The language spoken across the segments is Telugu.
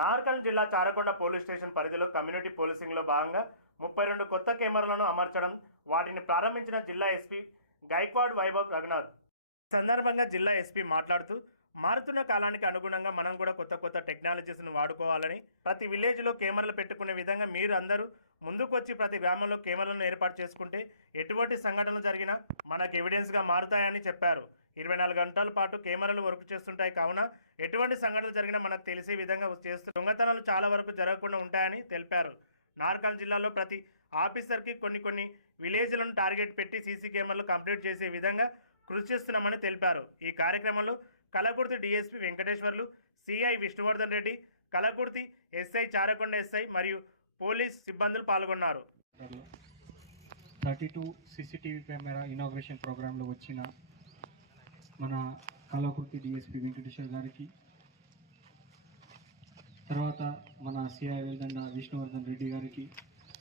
నార్కల్ జిల్లా చారకొండ పోలీస్ స్టేషన్ పరిధిలో కమ్యూనిటీ పోలీసింగ్లో భాగంగా ముప్పై రెండు కొత్త కెమెరాలను అమర్చడం వాటిని ప్రారంభించిన జిల్లా ఎస్పీ గైక్వాడ్ వైభవ్ రఘునాథ్. సందర్భంగా జిల్లా ఎస్పీ మాట్లాడుతూ మారుతున్న కాలానికి అనుగుణంగా మనం కూడా కొత్త కొత్త టెక్నాలజీస్ను వాడుకోవాలని ప్రతి విలేజ్లో కెమెరాలు పెట్టుకునే విధంగా మీరు అందరూ ముందుకొచ్చి ప్రతి గ్రామంలో కెమెరాలను ఏర్పాటు చేసుకుంటే ఎటువంటి సంఘటనలు జరిగినా మనకు ఎవిడెన్స్గా మారుతాయని చెప్పారు. ఇరవై నాలుగు గంటల పాటు కెమెరాలు వర్క్ చేస్తుంటాయి. కావున ఎటువంటి సంఘటనలు జరిగినా మనకు తెలిసే విధంగా చేస్తూ దొంగతనాలు చాలా వరకు జరగకుండా ఉంటాయని తెలిపారు. నార్కల్ జిల్లాలో ప్రతి ఆఫీసర్కి కొన్ని కొన్ని విలేజ్లను టార్గెట్ పెట్టి సీసీ కెమెరాలు కంప్లీట్ చేసే విధంగా కృషి చేస్తున్నామని తెలిపారు. ఈ కార్యక్రమంలో Kalakurthi DSP Venkateswarlu CI Vishnuvardhan Reddy Kalakurthi SI Charakonda SI మరియు పోలీస్ సిబ్బందులు పాల్గొన్నారు. Thirty two CCTV camera inauguration ప్రోగ్రాంలో వచ్చిన మన కళాకృతి డిఎస్పి వెంకటేశ్వర గారికి. తర్వాత మన సిఐ వెల్దండ విష్ణువర్ధన్ రెడ్డి గారికి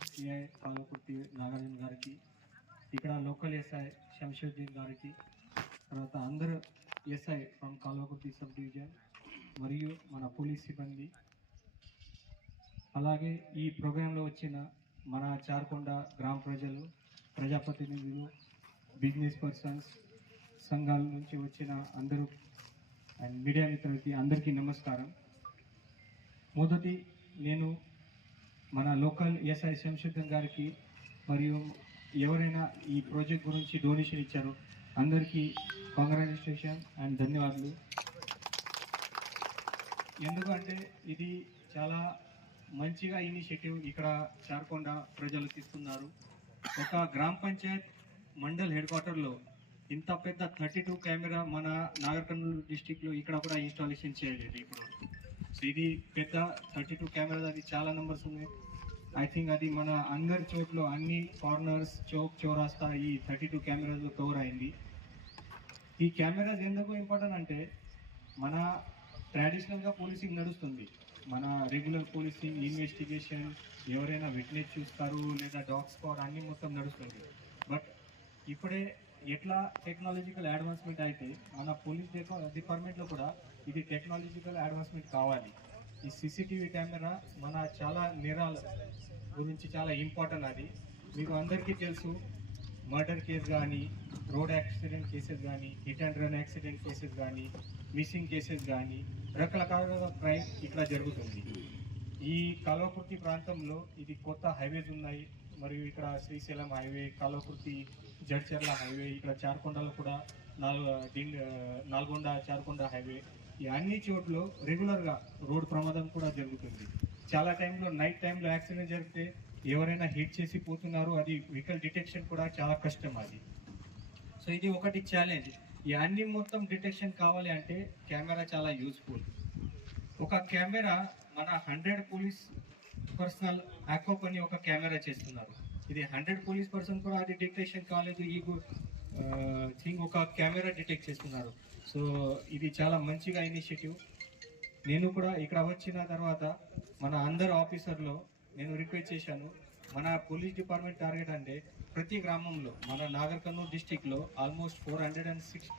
సిఐ కాలకుర్తి నాగార్జున గారికి ఇక్కడ లోకల్ ఎస్ఐ శంషుద్దీన్ గారికి తర్వాత అందరు SI from Kalvakurthi sub division మరియు మన పోలీస్ సిబ్బంది. అలాగే ఈ ప్రోగ్రాంలో వచ్చిన మన చార్కొండ గ్రామ ప్రజలు ప్రజాప్రతినిధులు బిజినెస్ పర్సన్స్ సంఘాల నుంచి వచ్చిన అందరూ అండ్ మీడియా మిత్రులకి అందరికీ నమస్కారం. మొదటి నేను మన లోకల్ ఎస్ఐ శంశుద్ధం గారికి మరియు ఎవరైనా ఈ ప్రాజెక్ట్ గురించి డొనేషన్ ఇచ్చారో అందరికీ కాంగ్రాచులేషన్ అండ్ ధన్యవాదాలు. ఎందుకంటే ఇది చాలా మంచిగా ఇనిషియేటివ్ ఇక్కడ చార్కొండ ప్రజలు తీసుకున్నారు ఒక గ్రామ పంచాయత్ మండల్ హెడ్ క్వార్టర్లో ఇంత పెద్ద థర్టీ టూ కెమెరా మన నాగర్ కర్నూలు డిస్టిక్లో ఇక్కడ కూడా ఇన్స్టాలేషన్ చేయలేదు ఇప్పుడు సో ఇది పెద్ద థర్టీ టూ కెమెరా అది చాలా నెంబర్స్ ఉన్నాయి. ఐ థింక్ అది మన అందరి చోట్ల అన్ని కార్నర్స్ చౌక్ చౌరాస్తా ఈ థర్టీ టూ కెమెరాస్లో కవర్ అయింది. ఈ కెమెరాస్ ఎందుకు ఇంపార్టెంట్ అంటే మన ట్రెడిషనల్గా పోలీసింగ్ నడుస్తుంది. మన రెగ్యులర్ పోలీసింగ్ ఇన్వెస్టిగేషన్ ఎవరైనా విట్నెస్ చూస్తారు లేదా డాగ్ స్క్వాడ్ అన్ని మొత్తం నడుస్తుంది. బట్ ఇప్పుడే ఎట్లా టెక్నాలజికల్ అడ్వాన్స్మెంట్ అయితే మన పోలీస్ డిపార్ట్మెంట్లో కూడా ఇది టెక్నాలజికల్ అడ్వాన్స్మెంట్ కావాలి. ఈ సీసీటీవీ కెమెరా మన చాలా నేరాల గురించి చాలా ఇంపార్టెంట్ అది. మీకు అందరికీ తెలుసు మర్డర్ కేసు కానీ రోడ్ యాక్సిడెంట్ కేసెస్ కానీ hit and run accident cases కానీ మిస్సింగ్ కేసెస్ కానీ రకరకాల క్రైమ్ ఇట్లా జరుగుతుంది. ఈ కలవకుర్తి ప్రాంతంలో ఇది కొత్త హైవేస్ ఉన్నాయి. మరియు ఇక్కడ శ్రీశైలం హైవే కల్వకుర్తి జడ్చర్ల హైవే ఇక్కడ చార్కొండలో కూడా నాలుగు నల్గొండ చార్కొండ హైవే. ఈ అన్ని చోట్ల రెగ్యులర్గా రోడ్డు ప్రమాదం కూడా జరుగుతుంది. చాలా టైంలో నైట్ టైంలో యాక్సిడెంట్ జరిగితే ఎవరైనా హిట్ చేసి పోతున్నారు అది వెహికల్ డిటెక్షన్ కూడా చాలా కష్టం అది. సో ఇది ఒకటి ఛాలెంజ్ ఈ అన్ని మొత్తం డిటెక్షన్ కావాలి అంటే కెమెరా చాలా యూస్ఫుల్ ఒక కెమెరా మన హండ్రెడ్ పోలీస్ పర్సనల్ యాక్వప్ అని ఒక కెమెరా చేస్తున్నారు. ఇది హండ్రెడ్ పోలీస్ పర్సన్ కూడా అది డిటెక్షన్ కాలేదు ఈ థింగ్ ఒక కెమెరా డిటెక్ట్ చేస్తున్నారు. సో ఇది చాలా మంచిగా ఇనిషియేటివ్. నేను కూడా ఇక్కడ వచ్చిన తర్వాత మన అందరు ఆఫీసర్లో నేను రిక్వెస్ట్ చేశాను మన పోలీస్ డిపార్ట్మెంట్ టార్గెట్ అంటే ప్రతి గ్రామంలో మన నాగర్ కర్నూలు డిస్టిక్లో almost four hundred and six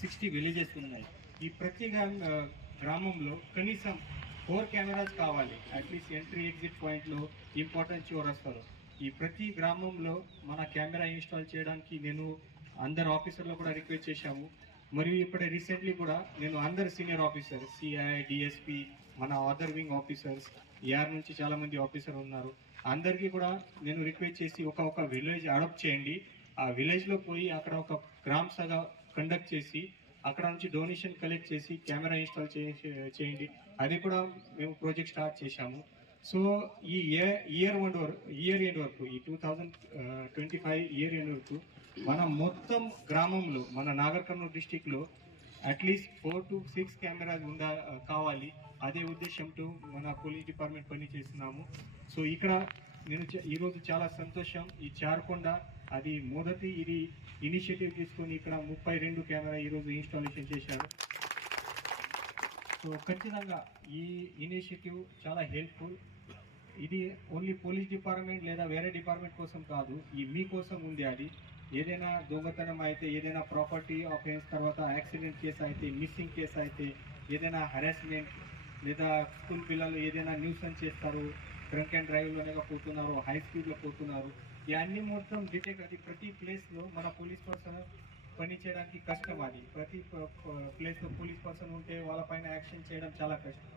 sixty villages ఉన్నాయి. ఈ ప్రతి గ్రామంలో కనీసం ఫోర్ కెమెరాస్ కావాలి. అట్లీస్ట్ ఎంట్రీ ఎగ్జిట్ పాయింట్లో ఇంపార్టెంట్ చౌరస్తాలో ఈ ప్రతి గ్రామంలో మన కెమెరా ఇన్స్టాల్ చేయడానికి నేను అందరు ఆఫీసర్లో కూడా రిక్వెస్ట్ చేశాము. మరియు ఇప్పుడే రీసెంట్లీ కూడా నేను అందరు సీనియర్ ఆఫీసర్ సిఐ డిఎస్పి మన అదర్ వింగ్ ఆఫీసర్స్ ఏఆర్ నుంచి చాలామంది ఆఫీసర్ ఉన్నారు. అందరికీ కూడా నేను రిక్వెస్ట్ చేసి ఒక ఒక విలేజ్ అడాప్ట్ చేయండి. ఆ విలేజ్లో పోయి అక్కడ ఒక గ్రామ సభ కండక్ట్ చేసి అక్కడ నుంచి డొనేషన్ కలెక్ట్ చేసి కెమెరా ఇన్స్టాల్ చేయండి. అది కూడా మేము ప్రాజెక్ట్ స్టార్ట్ చేశాము. సో ఈ ఇయర్ ఇయర్ వన్ వరకు ఇయర్ ఎండ్ వరకు ఈ two thousand twenty five year end వరకు మన మొత్తం గ్రామంలో మన నాగర్ కర్నూలు డిస్టిక్లో at least four to six cameras ఉందా కావాలి. అదే ఉద్దేశంతో మన పోలీస్ డిపార్ట్మెంట్ పని చేస్తున్నాము. సో ఇక్కడ నేను ఈరోజు చాలా సంతోషం. ఈ చారకొండ అది మొదటి ఇది ఇనిషియేటివ్ తీసుకొని ఇక్కడ ముప్పై రెండు కెమెరా ఈరోజు ఇన్స్టాలేషన్ చేశారు. సో ఖచ్చితంగా ఈ ఇనిషియేటివ్ చాలా హెల్ప్ఫుల్. ఇది ఓన్లీ పోలీస్ డిపార్ట్మెంట్ లేదా వేరే డిపార్ట్మెంట్ కోసం కాదు ఈ మీ కోసం ఉంది అది. ఏదైనా దొంగతనం అయితే ఏదైనా ప్రాపర్టీ ఆఫెన్స్ తర్వాత యాక్సిడెంట్ కేసు అయితే మిస్సింగ్ కేసు అయితే ఏదైనా హెరాస్మెంట్ లేదా స్కూల్ పిల్లలు ఏదైనా న్యూసన్ చేస్తారు డ్రంక్ అండ్ డ్రైవ్లోనే పోతున్నారు హై స్పీడ్లో పోతున్నారు ఇవన్నీ మొత్తం డిటెక్ట్ అది ప్రతి ప్లేస్లో మన పోలీస్ పర్సన్ పని చేయడానికి కష్టం అది. ప్రతి ప్లేస్లో పోలీస్ పర్సన్ ఉంటే వాళ్ళపైన యాక్షన్ చేయడం చాలా కష్టం.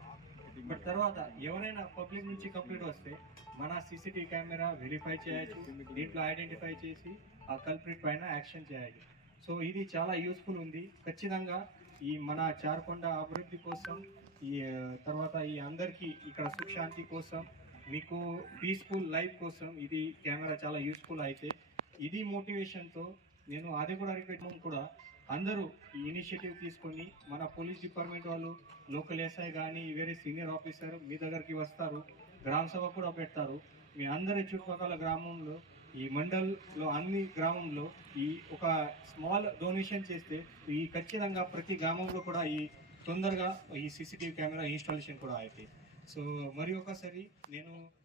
బట్ తర్వాత ఎవరైనా పబ్లిక్ నుంచి కంప్లీట్ వస్తే మన సీసీటీవీ కెమెరా వెరిఫై చేయొచ్చు దీంట్లో ఐడెంటిఫై చేసి ఆ కల్ప్రిట్ పైన యాక్షన్ చేయాలి సో ఇది చాలా యూస్ఫుల్ ఉంది. ఖచ్చితంగా ఈ మన చార్కొండ అభివృద్ధి కోసం ఈ తర్వాత ఈ అందరికీ ఇక్కడ సుఖశాంతి కోసం మీకు పీస్ఫుల్ లైఫ్ కోసం ఇది కెమెరా చాలా యూస్ఫుల్ అయితే ఇది మోటివేషన్తో నేను అది కూడా రిక్వెస్ట్ కూడా అందరూ ఈ ఇనిషియేటివ్ తీసుకొని మన పోలీస్ డిపార్ట్మెంట్ వాళ్ళు లోకల్ ఎస్ఐ కానీ వేరే సీనియర్ ఆఫీసర్ మీ దగ్గరికి వస్తారు గ్రామ సభ కూడా పెడతారు. మీ అందరి చుట్టుపక్కల గ్రామంలో ఈ మండల్లో అన్ని గ్రామంలో ఈ ఒక స్మాల్ డొనేషన్ చేస్తే ఈ ఖచ్చితంగా ప్రతి గ్రామంలో కూడా ఈ తొందరగా ఈ సీసీటీవీ కెమెరా ఇన్స్టాలేషన్ కూడా అవుతాయి సో మరి ఒకసారి నేను మన లోకల్